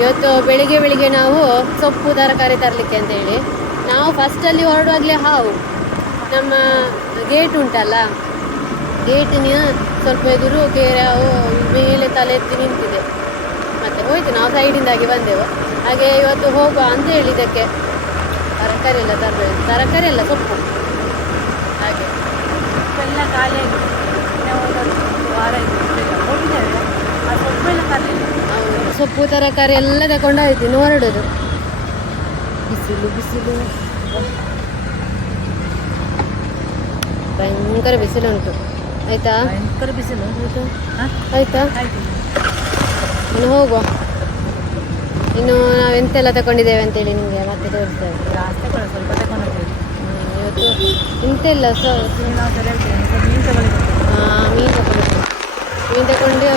ಇವತ್ತು ಬೆಳಿಗ್ಗೆ ಬೆಳಿಗ್ಗೆ ನಾವು ಸೊಪ್ಪು ತರಕಾರಿ ತರಲಿಕ್ಕೆ ಅಂತ ಹೇಳಿ ನಾವು ಫಸ್ಟಲ್ಲಿ ಹೊರಡುವಾಗಲೇ ಹಾವು. ನಮ್ಮ ಗೇಟ್ ಉಂಟಲ್ಲ? ಗೇಟಿನ ಸ್ವಲ್ಪ ಎದುರು ಬೇರೆ ಹಾವು ಮೇಲೆ ತಲೆ ಎತ್ತಿ ನಿಂತಿದೆ. ಮತ್ತೆ ಹೋಯ್ತು, ನಾವು ಸೈಡಿಂದಾಗಿ ಬಂದೆವು. ಹಾಗೆ ಇವತ್ತು ಹೋಗುವ ಅಂತ ಹೇಳಿದ್ದಕ್ಕೆ ತರಕಾರಿ ಎಲ್ಲ ತರಬೇಕು. ತರಕಾರಿ ಎಲ್ಲ ಸೊಪ್ಪು. ಹಾಗೆ. ಎಲ್ಲ ಖಾಲಿ ಆಗಿದೆ. ವಾರ ಆ ಸೊಪ್ಪೆಲ್ಲ ತರಲಿಲ್ಲ. ಸೊಪ್ಪು ತರಕಾರಿ ಎಲ್ಲ ತಗೊಂಡು ಹೋಗ್ತೀನಿ ಹೊರಡೋದು. ಬಿಸಿಲು ಬಿಸಿಲು. ಭಯಂಕರ ಬಿಸಿಲು ಉಂಟು ಆಯ್ತಾ? ಭಯಂಕರ ಬಿಸಿಲು. ಹಾಂ? ಆಯ್ತಾ? ಇನ್ನು ಹೋಗುವ. ಇನ್ನು ನಾವು ಎಂತೆಲ್ಲ ತಗೊಂಡಿದ್ದೇವೆ ಅಂತೇಳಿ ನಿಮಗೆ ಮತ್ತೆ ತೋರಿಸ್ತೇವೆ. ಸ್ವಲ್ಪ ಇವತ್ತು ಇಂತೆಲ್ಲ ಸೊ ಆ, ಮೀನು ತಗೊಂಡು ಮೀನು ತಗೊಂಡು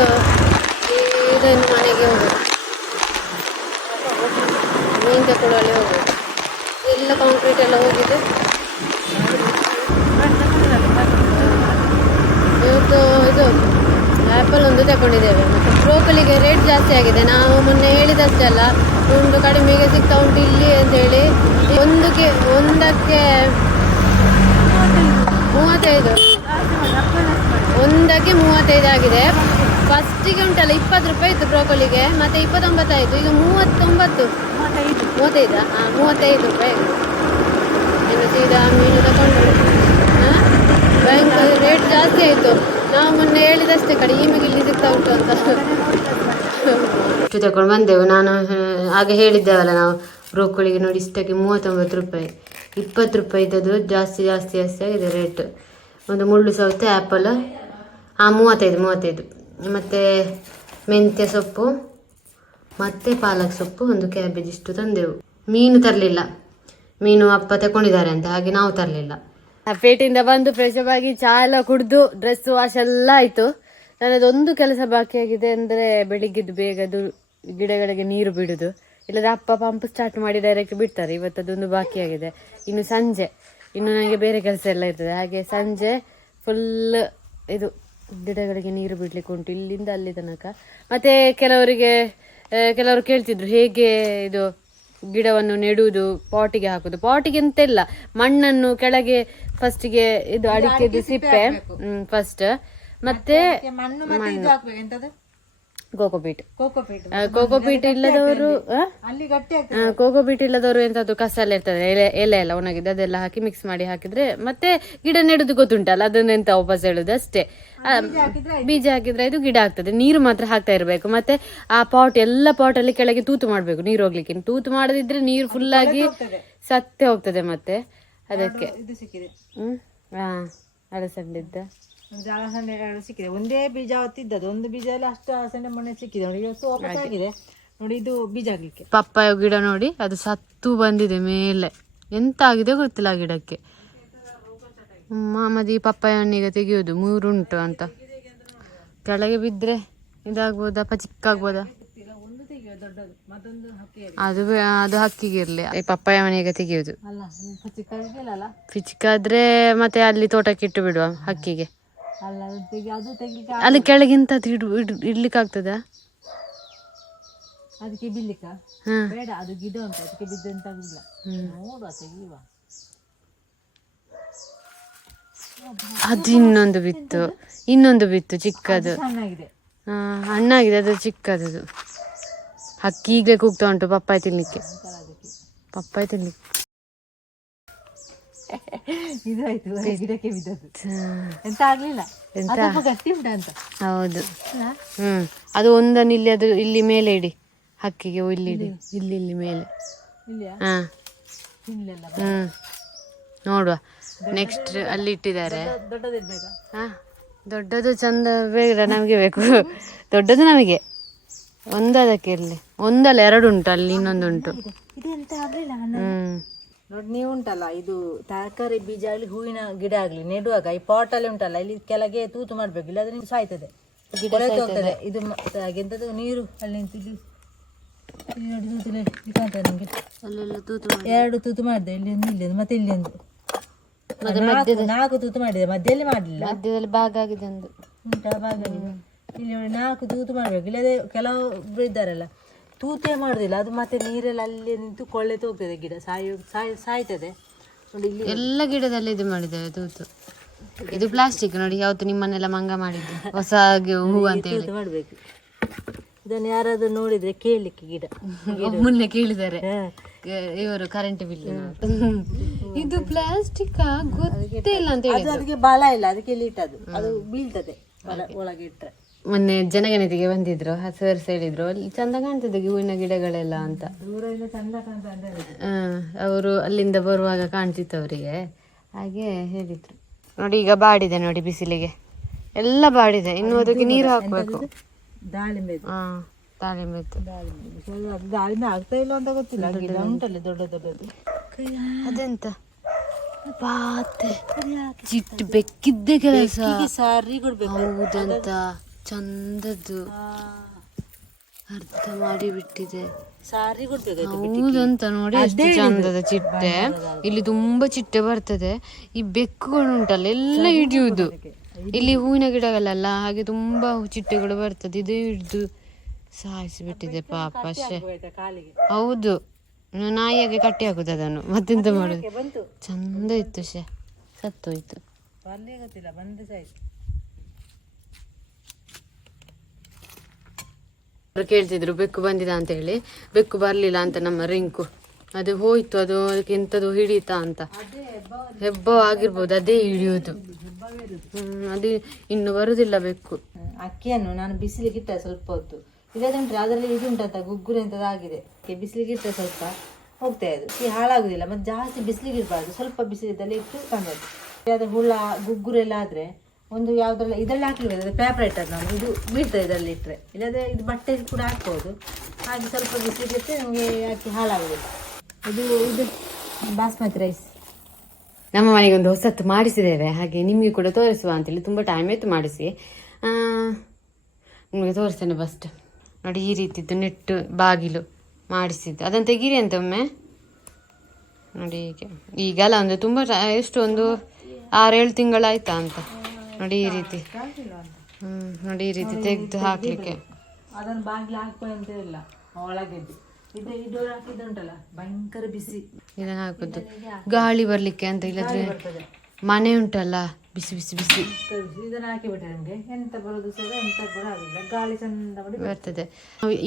ಇದನ್ನು ಮನೆಗೆ ಹೋಗುದು ಮೀನು ತಗೊಳ್ಳುವಲ್ಲಿ ಹೋಗುದು ಎಲ್ಲ ಹೋಗಿದ್ದು ಇವತ್ತು ಇದು ಆ್ಯಪಲ್ ಒಂದು ತಗೊಂಡಿದ್ದೇವೆ. ಮತ್ತು ಬ್ರೋಕಲಿಗೆ ರೇಟ್ ಜಾಸ್ತಿ ಆಗಿದೆ. ನಾವು ಮೊನ್ನೆ ಹೇಳಿದಷ್ಟೇ ಅಲ್ಲ, ಒಂದು ಕಡಿಮೆಗೆ ಸಿಗ್ತಾ ಉಂಟು ಇಲ್ಲಿ ಅಂತೇಳಿ ಒಂದು ಕೆ ಒಂದಕ್ಕೆ ಮೂವತ್ತೈದು. ಒಂದಕ್ಕೆ ಮೂವತ್ತೈದು ಆಗಿದೆ. ಫಸ್ಟಿಗೆ ಉಂಟಲ್ಲ, ಇಪ್ಪತ್ತು ರೂಪಾಯಿ ಇತ್ತು ಬ್ರೋಕೊಲಿಗೆ ಮತ್ತೆ ಇಪ್ಪತ್ತೊಂಬತ್ತಾಯಿತು ಈಗ ಮೂವತ್ತೊಂಬತ್ತು. ಮೂವತ್ತೈದು. ಮೂವತ್ತೈದಾ ಹಾಂ ಮೂವತ್ತೈದು ರೂಪಾಯಿ. ಸೀದಾ ಮೀನು ತಗೊಂಡು ಭಯಂಕರ ರೇಟ್ ಜಾಸ್ತಿ ಆಯಿತು. ನಾವು ಮೊನ್ನೆ ಹೇಳಿದಷ್ಟೇ ಕಡಿಮೆಗೆ ಇಲ್ಲಿ ಸಿಗ್ತಾ ಉಂಟು ಅಂತ. ಇಷ್ಟು ತಗೊಂಡು ಬಂದೆವು. ನಾನು ಹಾಗೆ ಹೇಳಿದ್ದೇವಲ್ಲ ನಾವು ಬ್ರೋಕೊಳಿಗೆ ನೋಡಿ ಇಷ್ಟಕ್ಕೆ ಮೂವತ್ತೊಂಬತ್ತು ರೂಪಾಯಿ. ಇಪ್ಪತ್ತು ರೂಪಾಯಿ ಇದ್ದದ್ದು ಜಾಸ್ತಿ ಜಾಸ್ತಿ ಜಾಸ್ತಿ ಆಗಿದೆ ರೇಟ್ ಒಂದು ಮುಳ್ಳು ಸೌತೆ ಆ್ಯಪಲ್ ಹಾಂ ಮೂವತ್ತೈದು ಮೂವತ್ತೈದು. ಮತ್ತು ಮೆಂತ್ಯ ಸೊಪ್ಪು, ಮತ್ತು ಪಾಲಕ್ ಸೊಪ್ಪು, ಒಂದು ಕ್ಯಾಬೇಜ್ ಇಷ್ಟು ತಂದೆವು. ಮೀನು ತರಲಿಲ್ಲ. ಮೀನು ಅಪ್ಪ ತಕೊಂಡಿದ್ದಾರೆ ಅಂತ, ಹಾಗೆ ನಾವು ತರಲಿಲ್ಲ. ಪೇಟೆಯಿಂದ ಬಂದು ಫ್ರೆಶ್ ಅಪ್ ಆಗಿ ಚಾ ಎಲ್ಲ ಕುಡಿದು ಡ್ರೆಸ್ ವಾಶ್ ಎಲ್ಲ ಆಯಿತು. ನನ್ನದೊಂದು ಕೆಲಸ ಬಾಕಿ ಆಗಿದೆ ಅಂದರೆ ಬೆಳಿಗ್ಗೆದ್ದು ಬೇಗ ಅದು ಗಿಡಗಳಿಗೆ ನೀರು ಬಿಡುದು. ಇಲ್ಲದ್ರೆ ಅಪ್ಪ ಪಂಪ್ ಸ್ಟಾರ್ಟ್ ಮಾಡಿ ಡೈರೆಕ್ಟ್ ಬಿಡ್ತಾರೆ ಇವತ್ತದೊಂದು ಬಾಕಿ ಆಗಿದೆ. ಇನ್ನು ಸಂಜೆ, ಇನ್ನು ನನಗೆ ಬೇರೆ ಕೆಲಸ ಎಲ್ಲ ಇರ್ತದೆ. ಹಾಗೆ ಸಂಜೆ ಫುಲ್ ಇದು ಗಿಡಗಳಿಗೆ ನೀರು ಬಿಡ್ಲಿಕ್ಕೆ ಉಂಟು, ಇಲ್ಲಿಂದ ಅಲ್ಲಿ ತನಕ. ಮತ್ತೆ ಕೆಲವರಿಗೆ ಕೆಲವರು ಕೇಳ್ತಿದ್ರು, ಹೇಗೆ ಇದು ಗಿಡವನ್ನು ನೆಡುವುದು ಪಾಟಿಗೆ ಹಾಕುದು ಪಾಟಿಗೆ ಎಂತೆಲ್ಲ ಮಣ್ಣನ್ನು ಕೆಳಗೆ ಫಸ್ಟಿಗೆ ಇದು ಅಡಿಕೆದು ಸಿಪ್ಪೆ ಫಸ್ಟ್ ಮತ್ತೆ ಮಣ್ಣು ಹಾಕ್ಬೇಕು ಎಂತದು ಕೋಕೋಪೀಟ್ ಇಲ್ಲದವರು? ಅಲ್ಲಿ. ಗಟ್ಟಿ ಆಗ್ತದೆ. ಆ, ಕೋಕೋಪೀಟ್ ಇಲ್ಲದವರು ಎಂತದ್ದು ಕಸ ಎಲ್ಲ ಇರ್ತದೆ. ಎಲೆ ಎಲೆ ಎಲ್ಲ ಒಣಗಿದ್ದು ಅದೆಲ್ಲ ಹಾಕಿ ಮಿಕ್ಸ್ ಮಾಡಿ ಹಾಕಿದ್ರೆ ಮತ್ತೆ ಗಿಡ ನೆಡುದು ಗೊತ್ತುಂಟಲ್ಲ ಅದನ್ನ ಎಂತ ವಾಪಸ್ ಹೇಳುದು ಅಷ್ಟೇ. ಬೀಜ ಹಾಕಿದ್ರೆ ಇದು ಗಿಡ ಆಗ್ತದೆ. ನೀರು ಮಾತ್ರ ಹಾಕ್ತಾ ಇರಬೇಕು. ಮತ್ತೆ ಆ ಪಾಟ್ ಎಲ್ಲ ಪಾಟ್ ಅಲ್ಲಿ ಕೆಳಗೆ ತೂತು ಮಾಡಬೇಕು ನೀರು ಹೋಗ್ಲಿಕ್ಕೆ. ತೂತು ಮಾಡದಿದ್ರೆ ನೀರು ಫುಲ್ ಆಗಿ ಸತ್ತೆ ಹೋಗ್ತದೆ ಮತ್ತೆ. ಅದಕ್ಕೆ. ಹ್ಮ್? ಹಾ ಅಲಸಂದಿದ್ದ. ಎರಡು ಸಿಕ್ಕಿದೆ. ಒಂದೇ ಬೀಜ ಹೊತ್ತಿದ್ದದ್ದು. ಒಂದು ಬೀಜ ಎಲ್ಲ ಅಷ್ಟು ಸಣ್ಣ ಮೊನ್ನೆ ಸಿಕ್ಕಿದೆ. ನೋಡಿ ಇವತ್ತು ವಾಪಸ್ ಆಗಿದೆ. ನೋಡಿ ಇದು ಬೀಜ ಆಗ್ಲಿಕ್ಕೆ ಪಪ್ಪಾಯ ಗಿಡ ನೋಡಿ ಅದು ಸತ್ತು ಬಂದಿದೆ ಮೇಲೆ. ಎಂತ ಆಗಿದೆ ಗೊತ್ತಿಲ್ಲ ಗಿಡಕ್ಕೆ. ಮಾಮದಿ ಪಪ್ಪಾಯ ಹಣ್ಣಿಗೆ ತೆಗೆಯೋದು ಮೂರುಂಟು ಅಂತ. ಕೆಳಗೆ ಬಿದ್ದರೆ ಇದಾಗ್ಬೋದಾ? ಚಿಕ್ಕಾಗ್ಬೋದ? ಅದು ಅದು ಹಕ್ಕಿಗೆ ಇರಲಿ. ಈ ಪಪ್ಪಾಯ ಮನೆಗೆ ತೆಗೆಯೋದು. ಪಿಚಿಕಾದ್ರೆ ಮತ್ತೆ ಅಲ್ಲಿ ತೋಟಕ್ಕೆ ಇಟ್ಟು ಬಿಡುವ ಹಕ್ಕಿಗೆ. ಅಲ್ಲ ಅದು ತೆಗಿ ಅದು ತೆಗಿಲಿಕ್ಕೆ ಅಲ್ಲಿ ಕೆಳಗೆ ಇಂತ ಇಡ್ ಇಡ್- ಇಡ್ಲಿಕ್ಕೆ ಆಗ್ತದ ಅದಕ್ಕೆ ಬಿಡ್ಲಿಕ್ಕ? ಬೇಡ ಅದು ಗಿಡ ಉಂಟು ಅದಕ್ಕೆ ಬಿದ್ದಂತ ಇಲ್ಲ ನೋಡುವ ತೆಗಿಯುವ. ಅದು ಇನ್ನೊಂದು ಬಿತ್ತು. ಇನ್ನೊಂದು ಬಿತ್ತು ಚಿಕ್ಕದು. ಹಣ್ಣಾಗಿದೆ ಅದು ಚಿಕ್ಕದದು. ಅಕ್ಕಿ ಈಗಲೇ ಕೂಗ್ತಾ ಉಂಟು ಪಪ್ಪಾಯಿ ತಿನ್ಲಿಕ್ಕೆ. ಪಪ್ಪಾಯಿ ತಿನ್ಲಿಕ್ಕೆ. ಇದಾಯ್ತು ಗಿಡಕ್ಕೆ ಬಿದ್ದದ್ದು. ಎಂತ ಆಗ್ಲಿಲ್ಲ. ಎಂತ? ಗಟ್ಟಿ ಅಂತ. ಹೌದು? ಹ್ಮ್. ಅದು ಒಂದನ್ನು ಇಲ್ಲಿ ಅದು ಇಲ್ಲಿ ಮೇಲೆ ಇಡಿ. ಹಕ್ಕಿಗೆ ಇಲ್ಲಿ ಇಡಿ. ಇಲ್ಲಿ. ಇಲ್ಲಿ ಮೇಲೆ. ಹಾ. ಹ್ಮ್. ನೋಡುವ. ನೆಕ್ಸ್ಟ್ ಅಲ್ಲಿ ಇಟ್ಟಿದ್ದಾರೆ. ದೊಡ್ಡದು ಚಂದ ಬೇಡ ನಮಗೆ ಬೇಕು. ದೊಡ್ಡದು ನಮಗೆ. ಒಂದದಕ್ಕೆ ಇರಲಿ ಒಂದಲ್ಲ ಎರಡು ಉಂಟು ಅಲ್ಲಿ ಇನ್ನೊಂದು ಉಂಟು ಹ್ಮ್. ನೋಡಿ ನೀವು ಉಂಟಲ್ಲ ಇದು ತರಕಾರಿ ಬೀಜ ಆಗಲಿ ಹೂವಿನ ಗಿಡ ಆಗಲಿ ನೆಡುವಾಗ ಈ ಪಾಟ್ ಅಲ್ಲಿ ಉಂಟಲ್ಲ ಇಲ್ಲಿ ಕೆಳಗೆ ತೂತು ಮಾಡಬೇಕು ಇಲ್ಲ ಅದು ಸಾಯ್ತದೆ. ಹೋಗ್ತದೆ. ಇದು ಎಂಥದ್ದು ನೀರು ಅಲ್ಲಿ ನಿಂತಿದ್ದು ಇಲ್ಲಿ ನೋಡಿ ತೂತು ಕಾಣ್ತದೆ ಎರಡು ತೂತು ಮಾಡಿದೆ ಇಲ್ಲಿ ಒಂದು ಇಲ್ಲಿ ಒಂದು ಮತ್ತೆ ಇಲ್ಲಿ ಒಂದು. ನಾಲ್ಕು ನಾಲ್ಕು ತೂತು ಮಾಡಿದೆ ಮಧ್ಯದಲ್ಲಿ ಮಾಡಲಿಲ್ಲ. ಮಧ್ಯದಲ್ಲಿ ಭಾಗ ಆಗಿದೆ ಒಂದು. ಉಂಟಾ ಭಾಗ ಇಲ್ಲಿ ನೋಡಿ ನಾಲ್ಕು ತೂತು ಮಾಡಬೇಕು ಇಲ್ಲದೆ ಕೆಲವೊಬ್ರು ಇದ್ದಾರಲ್ಲ ತೂತೇ ಮಾಡುದಿಲ್ಲ. ಅದು ಮತ್ತೆ ನೀರಲ್ಲಿ ಅಲ್ಲಿ ನಿಂತು ಕೊಳ್ಳೆ ಹೋಗ್ತದೆ ಗಿಡ. ಸಾಯೋ ಸಾಯ್ ಸಾಯ್ತದೆ. ನೋಡಿ ಇಲ್ಲಿ ಎಲ್ಲ ಗಿಡದಲ್ಲಿ ಇದು ಮಾಡಿದ್ದೇವೆ ತೂತು. ಇದು ಪ್ಲಾಸ್ಟಿಕ್ ನೋಡಿ ಯಾವತ್ತು ನಿಮ್ಮನ್ನೆಲ್ಲ ಮಂಗ ಮಾಡಿದ್ದು. ಹೊಸ ಹೂ ಅಂತ ಹೇಳಿ. ಮಾಡ್ಬೇಕು. ಇದನ್ನು ಯಾರಾದ್ರೂ ನೋಡಿದ್ರೆ ಕೇಳಲಿಕ್ಕೆ ಗಿಡ. ಮೊನ್ನೆ ಕೇಳಿದ್ದಾರೆ. ಇವರು ಕರೆಂಟ್ ಬಿಲ್ ಇದು ಪ್ಲಾಸ್ಟಿಕ್ ಗೊತ್ತೇ ಇಲ್ಲ ಅಂತ ಹೇಳಿ ಅದಕ್ಕೆ ಬಲ ಇಲ್ಲ. ಅದಕ್ಕೆ ಇಲ್ಲಿ ಇಟ್ಟದು ಅದು ಬೀಳ್ತದೆ. ಒಳ- ಒಳಗೆ ಇಟ್ಟರೆ. ಮೊನ್ನೆ ಜನಗಣತಿಗೆ ಬಂದಿದ್ರು ಸರ್ ಹೇಳಿದ್ರು ಅಲ್ಲಿ ಚಂದ ಕಾಣ್ತದೆ ಹೂವಿನ ಗಿಡಗಳೆಲ್ಲ ಅಂತ. ಅವರು ಅಲ್ಲಿಂದ ಬರುವಾಗ ಕಾಣ್ತಿತ್ತು ಅವರಿಗೆ. ಹಾಗೆ ಹೇಳಿದ್ರು. ನೋಡಿ ಈಗ ಬಾಡಿದೆ ನೋಡಿ ಬಿಸಿಲಿಗೆ. ಎಲ್ಲ ಬಾಡಿದೆ. ಇನ್ನು ಅದಕ್ಕೆ ನೀರು ಹಾಕಬೇಕು. ದಾಳಿಂಬೆ ದಾಳಿಂಬೆ ದಾಳಿಂಬೆ ಆಗ್ತಾ ಇಲ್ಲ ಅಂತ ಗೊತ್ತಿಲ್ಲ. ಉಂಟಲ್ಲ ದೊಡ್ಡ ದೊಡ್ಡದು. ಅದೆಂತ? ಚಿಟ್ಟು ಬೆಕ್ಕಿದ್ದೆ ಕೆಲಸ. ಸಾರಿ ಕೊಡ್ಬೇಕು. ಹೌದಂತ? ಚಂದದ್ದು ಅರ್ಥ ಮಾಡಿ ಬಿಟ್ಟಿದೆ ಸಾರಿ ಕೊಡ್ಬೇಕು ಹೌದಂತ ನೋಡಿ ಎಷ್ಟು ಚಂದದ ಚಿಟ್ಟೆ. ಇಲ್ಲಿ ತುಂಬಾ ಚಿಟ್ಟೆ ಬರ್ತದೆ. ಈ ಬೆಕ್ಕುಗಳು ಉಂಟಲ್ಲ ಎಲ್ಲ ಹಿಡಿಯುವುದು. ಇಲ್ಲಿ ಹೂವಿನ ಗಿಡಗಳೆಲ್ಲ ಹಾಗೆ ತುಂಬಾ ಚಿಟ್ಟೆಗಳು ಬರ್ತದೆ. ಇದು ಹಿಡಿದು ಸಾಯಿಸಿಬಿಟ್ಟಿದೆ ಪಾಪ ಅಷ್ಟೇ. ಹೌದು. ನಾಯಿಯಾಗೆ ಕಟ್ಟಿ ಹಾಕುದು ಅದನ್ನು. ಮತ್ತೆಂತ ಮಾಡುದು? ಚಂದ ಇತ್ತು ಶೆ ಸತ್ತೋಯ್ತು. ಗೊತ್ತಿಲ್ಲ ಬಂದು ಸಾಯ್ತು. ಕೇಳ್ತಿದ್ರು, ಬೆಕ್ಕು ಬಂದಿದ ಅಂತ ಹೇಳಿ. ಬೆಕ್ಕು ಬರಲಿಲ್ಲ ಅಂತ ನಮ್ಮ ರಿಂಕು. ಅದು ಹೋಯ್ತು, ಅದು ಅದಕ್ಕೆ ಎಂಥದ್ದು ಹಿಡಿತಾ ಅಂತ. ಹೆಬ್ಬ ಆಗಿರ್ಬೋದು, ಅದೇ ಹಿಡಿಯೋದು ಹ್ಮ್, ಅದು ಇನ್ನು ಬರುದಿಲ್ಲ ಬೆಕ್ಕು. ಅಕ್ಕಿಯನ್ನು ನಾನು ಬಿಸಿಲಿಗೆ ಇಟ್ಟೆ ಸ್ವಲ್ಪ ಹೊತ್ತು. ಇಲ್ಲದಂಟ್ರೆ ಅದರಲ್ಲಿ ಇದು ಉಂಟಂತ, ಗುಗ್ಗುರು ಎಂತದಾಗಿದೆ ಆಗಿದೆ. ಬಿಸಿಲಿಗೆ ಇಟ್ಟರೆ ಸ್ವಲ್ಪ ಹೋಗ್ತಾ ಇದು ಈ ಹಾಳಾಗುದಿಲ್ಲ, ಮತ್ತೆ ಜಾಸ್ತಿ ಬಿಸಿಲಿಗೆ ಇರಬಾರ್ದು ಸ್ವಲ್ಪ ಬಿಸಿಲಿದ್ದಲ್ಲಿ ಇಟ್ಟು ತಂದದ್ದು ಅದು ಹುಳ ಗುಗ್ಗುರೆಲ್ಲ ಆದ್ರೆ ಒಂದು ಯಾವ್ದ್ರಲ್ಲ ಇದರಲ್ಲಿ ಹಾಕ್ಲಿಕ್ಕೆ ಪೇಪರ್ ಇಟ್ಟದ್ದು ನಾನು. ಇದು ಬೀಳ್ತದೆ ಇದರಲ್ಲಿ ಇಟ್ಟರೆ ಇಲ್ಲದೆ ಇದು ಬಟ್ಟೆ ಕೂಡ ಹಾಕ್ಬೋದು. ಹಾಗೆ ಸ್ವಲ್ಪ ಬಿಸಿಲಿಕ್ಕೆ ನಮಗೆ ಹಾಕಿ ಹಾಳಾಗಲಿಲ್ಲ ಇದು ಇದು ಬಾಸ್ಮತಿ ರೈಸ್ ನಮ್ಮ ಮನೆಗೆ ಒಂದು ಹೊಸತ್ತು ಮಾಡಿಸಿದ್ದೇವೆ. ಹಾಗೆ ನಿಮಗೆ ಕೂಡ ತೋರಿಸುವ ಅಂತೇಳಿ ತುಂಬ ಟೈಮ್ ಆಯ್ತು ಮಾಡಿಸಿ. ನಿಮಗೆ ತೋರಿಸ್ತೇನೆ ಫಸ್ಟ್ ನೋಡಿ ಈ ರೀತಿದ್ದು ನೆಟ್ಟು ಬಾಗಿಲು ಮಾಡಿಸಿದ್ದು. ಅದನ್ನು ತೆಗೀರಿ ಅಂತ ಒಮ್ಮೆ ನೋಡಿ ಈಗ ಈಗಲ್ಲ ಒಂದು ತುಂಬ ಎಷ್ಟು ಒಂದು ಆರೇಳು ತಿಂಗಳಾಯ್ತಾ ಅಂತ. ನೋಡಿ ಈ ರೀತಿ. ಹ್ಮ್ ನೋಡಿ ಈ ರೀತಿ ತೆಗ್ದು ಹಾಕ್ಲಿಕ್ಕೆ. ಅದನ್ನು ಬಾಗಿಲು ಹಾಕುವ ಅಂತ ಇಲ್ಲ ಒಳಗೆದ್ದು. ಇದು ಇದು ಹಾಕಿದ್ದುಂಟಲ್ಲ ಭಯಂಕರ ಬಿಸಿ. ಇದನ್ನ ಹಾಕೋದು. ಗಾಳಿ ಬರ್ಲಿಕ್ಕೆ ಅಂತ ಇಲ್ಲದ್ರೆ ಮನೆ ಉಂಟಲ್ಲ ಬಿಸಿ ಬಿಸಿ ಬಿಸಿ. ಇದನ್ನು ಹಾಕಿಬಿಟ್ರೆ ನಮಗೆ ಎಂತ ಬರೋದು ಸಹ ಎಂತ ಕೂಡ ಗಾಳಿ ಚಂದ ಮಾಡಿ ಬರ್ತದೆ.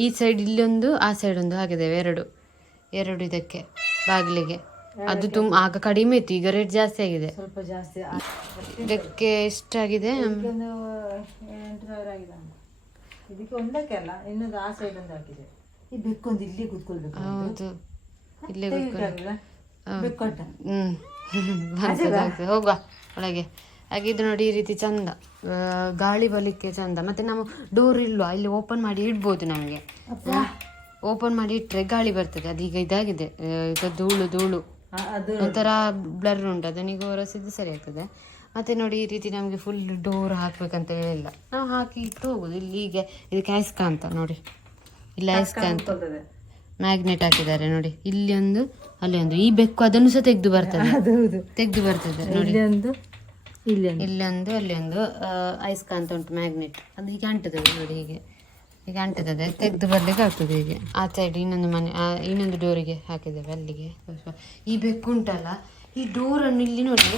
ಈ ಸೈಡ್ ಇಲ್ಲೊಂದು ಆ ಸೈಡ್ ಒಂದು ಹಾಕಿದ್ದೇವೆ ಎರಡು. ಎರಡು ಇದಕ್ಕೆ ಬಾಗಿಲಿಗೆ. ಅದು ತುಂಬ ಆಗ ಕಡಿಮೆ ಇತ್ತು ಈಗ ರೇಟ್ ಜಾಸ್ತಿ ಆಗಿದೆ. ಸ್ವಲ್ಪ ಜಾಸ್ತಿ ಇದಕ್ಕೆ ಎಷ್ಟಾಗಿದೆ? ಇದಕ್ಕೊಂದು ಎಂಟು ಸಾವಿರ ಆಗಿದೆ ಅಂತ. ಇದಕ್ಕೆ ಒಂದಕ್ಕೆ ಅಲ್ಲ ಇನ್ನೊಂದು ಆ ಸೈಡ್ ಒಂದು ಹಾಕಿದೆ. ಈ ಬೆಕ್ಕೊಂದು ಇಲ್ಲಿ ಕೂತ್ಕೊಳ್ಬೇಕು ಹೌದು. ಇಲ್ಲೇ ತೆಗಿಯಕ್ಕಾಗಿಲ್ಲ? ಬೆಕ್ಕೊಟ್ಟ ಹ್ಮ್. ಬರ್ತದೆ, ಆಗ್ತದೆ. ಹೋಗುವ ಒಳಗೆ. ಹಾಗೆ ಇದು ನೋಡಿ ಈ ರೀತಿ ಚಂದ. ಆ, ಗಾಳಿ ಬಲಿಕ್ಕೆ ಚಂದ. ಮತ್ತೆ ನಾವು ಡೋರ್ ಇಲ್ವಾ? ಇಲ್ಲಿ ಓಪನ್ ಮಾಡಿ ಇಡ್ಬೋದು ನಮಗೆ. ಓಪನ್ ಮಾಡಿ ಇಟ್ರೆ ಗಾಳಿ ಬರ್ತದೆ. ಅದೀಗ ಇದಾಗಿದೆ. ಆ, ಈಗ ಧೂಳು ಧೂಳು. ಒಂಥರ ಬ್ಲರ್ ಉಂಟು ಅದನ್ನೀಗ ಒರೆಸಿದ್ದು ಸರಿ ಆಗ್ತದೆ. ಮತ್ತೆ ನೋಡಿ ಈ ರೀತಿ ನಮಗೆ ಫುಲ್ ಡೋರ್ ಹಾಕ್ಬೇಕಂತ ಹೇಳಿಲ್ಲ. ನಾವು ಹಾಕಿ ಇಟ್ಟು ಹೋಗುದು. ಇಲ್ಲಿ ಹೀಗೆ ಇದಕ್ಕೆ ಅಂತ ನೋಡಿ. ಇಲ್ಲಿ ಅಯಸ್ಕಾಂತ ಅಂತ ಮ್ಯಾಗ್ನೆಟ್ ಹಾಕಿದ್ದಾರೆ ನೋಡಿ. ಇಲ್ಲಿ ಒಂದು ಅಲ್ಲಿ ಒಂದು. ಈ ಬೆಕ್ಕು ಅದನ್ನು ಸಹ ತೆಗೆದು ಬರ್ತದೆ. ಅದು ತೆಗೆದು ಬರ್ತದೆ ನೋಡಿ. ಇಲ್ಲಿ ಒಂದು ಇಲ್ಲಿ ಒಂದು. ಇಲ್ಲೊಂದು ಅಲ್ಲಿ ಒಂದು ಅಯಸ್ಕಾಂತ ಉಂಟು ಮ್ಯಾಗ್ನೆಟ್ ಅದು ಹೀಗೆ ಅಂಟದ ನೋಡಿ ಹೀಗೆ. ಹೀಗೆ ಅಂಟುತ್ತದೆ ತೆಗೆದು ಬರ್ಲಿಕ್ಕೆ ಆಗ್ತದೆ ಹೀಗೆ. ಆ ಸೈಡ್ ಇನ್ನೊಂದು ಮನೆ ಇನ್ನೊಂದು ಡೋರಿಗೆ ಹಾಕಿದ್ದೇವೆ ಅಲ್ಲಿಗೆ. ಈ ಬೆಕ್ಕು ಉಂಟಲ್ಲ ಈ ಡೋರನ್ನು ಇಲ್ಲಿ ನೋಡಿ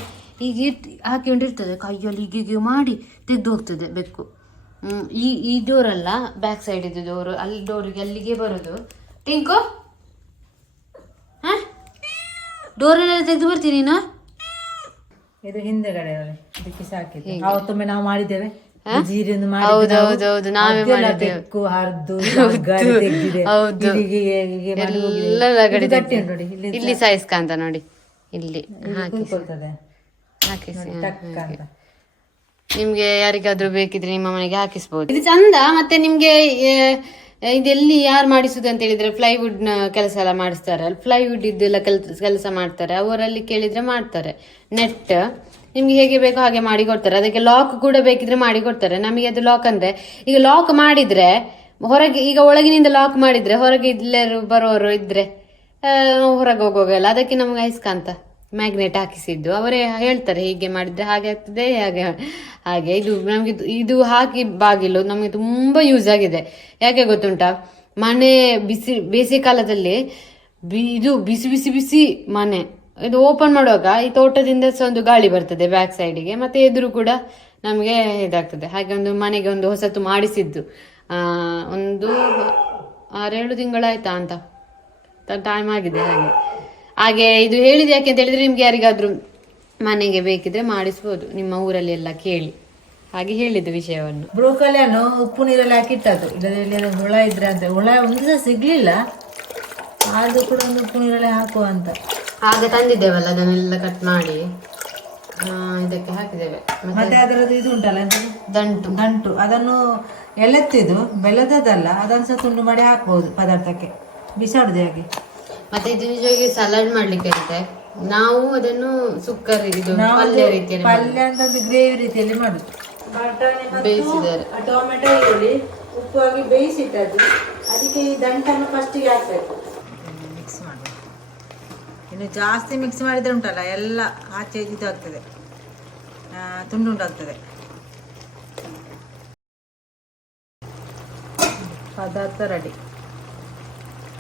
ಈಗ ಹಾಕೊಂಡಿರ್ತದೆ ಕೈಯಲ್ಲಿ ಹೀಗೆ ಮಾಡಿ ತೆಗೆದು ಹೋಗ್ತದೆ ಬೆಕ್ಕು. ಈ ಈ ಡೋರ್ ಅಲ್ಲ ಬ್ಯಾಕ್ ಸೈಡ್ ಇದು ಡೋರ್ ಅಲ್ಲಿ ಡೋರಿಗೆ ಅಲ್ಲಿಗೆ ಬರೋದು. ಟಿಂಕು? ಹಾ? ಡೋರನ್ನೆಲ್ಲ ತೆಗೆದು ಬರ್ತೀನಿ ನೀನು? ಇದು ಹಿಂದೆಗಡೆ ಇದಕ್ಕೆ ಸಾಕಿದೆ ಅವತ್ತೊಮ್ಮೆ ನಾವು ಮಾಡಿದ್ದೇವೆ. ಜೀರಿ ಒಂದು ಹೌದು, ಹೌದು, ಹೌದು, ನಾವೇ ಮಾಡಿದ್ದೇವೆ. ಹರಿದು ಹೌದು. ಎಲ್ಲ ನೋಡಿ ಇಲ್ಲಿ ಸಾಯಿಸ್ಕಾಂತ ನೋಡಿ. ಇಲ್ಲಿ ಹಾಕಿ ನಿಮ್ಗೆ ಯಾರಿಗಾದ್ರೂ ಬೇಕಿದ್ರೆ ನಿಮ್ಮ ಮನೆಗೆ ಹಾಕಿಸ್ಬೋದು. ಇದು ಚಂದ ಮತ್ತೆ ನಿಮ್ಗೆ ಇದೆಲ್ಲಿ ಯಾರು ಮಾಡಿಸುದು ಅಂತ ಹೇಳಿದ್ರೆ ಪ್ಲೈವುಡ್ನ ಕೆಲಸ ಎಲ್ಲ ಮಾಡಿಸ್ತಾರೆ. ಅಲ್ಲಿ ಪ್ಲೈವುಡ್ ಇದೆಲ್ಲ ಕೆಲಸ ಕೆಲಸ ಮಾಡ್ತಾರೆ. ಅವರಲ್ಲಿ ಕೇಳಿದ್ರೆ ಮಾಡ್ತಾರೆ. ನೆಟ್. ನಿಮ್ಗೆ ಹೇಗೆ ಬೇಕೋ ಹಾಗೆ ಮಾಡಿ ಕೊಡ್ತಾರೆ. ಅದಕ್ಕೆ ಲಾಕ್ ಕೂಡ ಬೇಕಿದ್ರೆ ಮಾಡಿ ಕೊಡ್ತಾರೆ. ನಮಗೆ ಅದು ಲಾಕ್ ಅಂದ್ರೆ, ಈಗ ಲಾಕ್ ಮಾಡಿದ್ರೆ, ಹೊರಗೆ, ಈಗ ಒಳಗಿನಿಂದ ಲಾಕ್ ಮಾಡಿದ್ರೆ, ಹೊರಗೆ ಇಲ್ಲೇರು ಬರೋರು ಇದ್ರೆ ಹೊರಗೆ ಹೋಗೋಗಲ್ಲ, ಅದಕ್ಕೆ ನಮ್ಗೆ ಐಸ್ಕಾಂತ ಮ್ಯಾಗ್ನೆಟ್ ಹಾಕಿಸಿದ್ದು. ಅವರೇ ಹೇಳ್ತಾರೆ, ಹೀಗೆ ಮಾಡಿದ್ರೆ ಹಾಗೆ ಆಗ್ತದೆ, ಹಾಗೆ ಹಾಗೆ. ಇದು ನಮಗೆ ಇದು ಹಾಕಿ ಬಾಗಿಲು ನಮಗೆ ತುಂಬಾ ಯೂಸ್ ಆಗಿದೆ. ಯಾಕೆ ಗೊತ್ತುಂಟ? ಮನೆ ಬಿಸಿ, ಬೇಸಿಗೆ ಕಾಲದಲ್ಲಿ ಇದು ಬಿಸಿ ಬಿಸಿ ಬಿಸಿ ಮನೆ. ಇದು ಓಪನ್ ಮಾಡುವಾಗ ಈ ತೋಟದಿಂದ ಸಹ ಒಂದು ಗಾಳಿ ಬರ್ತದೆ ಬ್ಯಾಕ್ ಸೈಡಿಗೆ ಮತ್ತೆ ಎದುರು ಕೂಡ ನಮಗೆ ಇದಾಗ್ತದೆ. ಹಾಗೆ ಒಂದು ಮನೆಗೆ ಒಂದು ಹೊಸತು ಮಾಡಿಸಿದ್ದು. ಒಂದು ಆರೇಳು ತಿಂಗಳಾಯ್ತಾ ಅಂತ. ಟೈಮ್ ಆಗಿದೆ ಹಾಗೆ. ಹಾಗೆ ಇದು ಹೇಳಿದೆ ಯಾಕೆ ಅಂತ ಹೇಳಿದ್ರೆ ನಿಮ್ಗೆ ಯಾರಿಗಾದ್ರೂ ಮನೆಗೆ ಬೇಕಿದ್ರೆ ಮಾಡಿಸ್ಬೋದು. ನಿಮ್ಮ ಊರಲ್ಲಿ ಎಲ್ಲ ಕೇಳಿ. ಹಾಗೆ ಹೇಳಿದ್ದು ವಿಷಯವನ್ನು. ಬ್ರೋಕಲಿಯನ್ನು ಉಪ್ಪು ನೀರಲ್ಲಿ ಹಾಕಿಟ್ಟದ್ದು ಇದರಲ್ಲಿ ಹುಳ ಇದ್ರೆ ಅಂತ. ಹುಳ ಒಂದು ಸಿಗ್ಲಿಲ್ಲ. ಆದ್ರೂ ಕೂಡ ಒಂದು ಉಪ್ಪು ನೀರಲ್ಲಿ ಹಾಕುವ ಅಂತ. ಆಗ ತಂದಿದ್ದೇವಲ್ಲ ಅದನ್ನೆಲ್ಲ ಕಟ್ ಮಾಡಿ. ಆ, ಇದಕ್ಕೆ ಹಾಕಿದ್ದೇವೆ. ಮತ್ತೆ ಅದರದ್ದು ಇದು ಉಂಟಲ್ಲ ದಂಟು. ದಂಟು. ಅದನ್ನು ಎಲೆತ್ತಿದ್ದು ಬೆಲ್ಲದದಲ್ಲ ಅದನ್ನು ಸಹ ತುಂಡು ಮಾಡಿ ಹಾಕ್ಬೋದು ಪದಾರ್ಥಕ್ಕೆ. ಬಿಸಾಡುದು ಹಾಗೆ? ಮತ್ತೆ ಇದು ನಿಜವಾಗಿ ಸಲಾಡ್ ಮಾಡ್ಲಿಕ್ಕೆ ಇರುತ್ತೆ ನಾವು ಅದನ್ನು ಸುಕ್ಕರ್ ಇದು ಪಲ್ಯ ರೀತಿಯಲ್ಲಿ ಪಲ್ಯ ಅಂತ ಒಂದು ಗ್ರೇವಿ ರೀತಿಯಲ್ಲಿ ಮಾಡುದು. ಬೇಯಿಸಿದ್ದಾರೆ. ಟೊಮೆಟೊ ಈರುಳ್ಳಿ ಉಪ್ಪು ಹಾಕಿ ಬೇಯಿಸಿಟ್ಟದ್ದು. ಅದಕ್ಕೆ ಈ ದಂಟನ್ನು ಫಸ್ಟಿಗೆ ಹಾಕ್ಬೇಕು. ಇನ್ನು ಜಾಸ್ತಿ ಮಿಕ್ಸ್ ಮಾಡಿದರೆ ಉಂಟಲ್ಲ, ಎಲ್ಲ ಆಚೆ ಇದಾಗ್ತದೆ. ತುಂಡುಂಟಾಗ್ತದೆ ಪದಾರ್ಥ ರೆಡಿ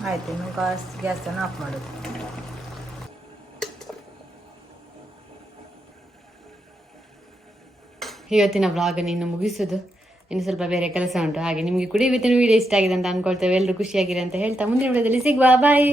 ಆಯ್ತು, ಇನ್ನು ಗ್ಯಾಸ್ ಗ್ಯಾಸನ್ನು ಆಫ್ ಮಾಡೋದು. ಇವತ್ತಿನ ವ್ಲಾಗನ್ನು ಇನ್ನು ಮುಗಿಸೋದು. ಇನ್ನು ಸ್ವಲ್ಪ ಬೇರೆ ಕೆಲಸ ಉಂಟು. ಹಾಗೆ ನಿಮಗೆ ಕೂಡ ಇವತ್ತಿನ ವೀಡಿಯೋ ಇಷ್ಟ ಆಗಿದೆ ಅಂತ ಅನ್ಕೊಳ್ತೇವೆ. ಎಲ್ಲರೂ ಖುಷಿಯಾಗಿರಿ ಅಂತ ಹೇಳ್ತಾ ಮುಂದಿನ ವಿಡಿಯೋದಲ್ಲಿ ಸಿಗುವ. ಬಾಯ್